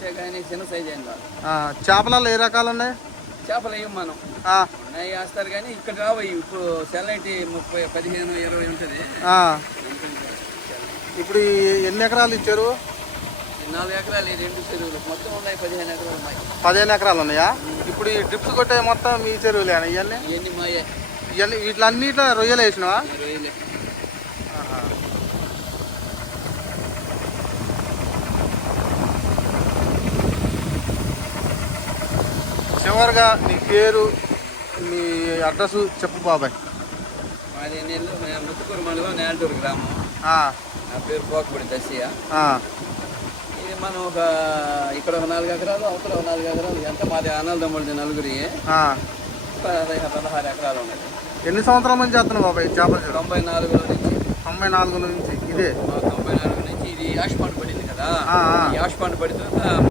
అంతేగాని చిన్న సైజ్ ఏం కాదు. చేపలలో ఏ రకాలు ఉన్నాయి? చేపలు వేయం మనం, ఉన్నాయి వేస్తారు కానీ ఇక్కడ రావు. ఇప్పుడు సెలైటి 30, 15, 20 ఉంటుంది. ఇప్పుడు ఎన్ని ఎకరాలు ఇచ్చారు? 4 ఎకరాలు, 2 చెరువులు మొత్తం ఉన్నాయి. 15 ఎకరాలు ఉన్నాయి. 15 ఎకరాలు ఉన్నాయా? ఇప్పుడు ఈ డ్రిప్స్ కొట్టే మొత్తం మీ చెరువులేనా ఇవన్నీ? ఇవన్నీ మాయే. ఇవన్నీ వీటిలన్నిట్లో రొయ్యలు వేసినావా? రొయ్యలే. చివరిగా నీ పేరు, మీ అడ్రస్ చెప్పు బాబాయ్. మాది ముత్తుకూరు మండలం, నేలటూరు గ్రామం. నా పేరు పోకపూడి దశయ్య. ఇది మనం ఇక్కడ ఒక 4 ఎకరాలు, అవతల ఒక 4 ఎకరాలు. ఎంత మాది అన్నదమ్ములది నలుగురి. 16 ఎకరాలు ఉన్నది. ఎన్ని సంవత్సరాల నుంచి చేస్తున్నావు బాబాయ్ చేపలు? 94 నుంచి. 94 నుంచి ఇదే? 94 నుంచి. ఇది యాష్ పంట పడింది కదా, యాష్ పంట పడిన తర్వాత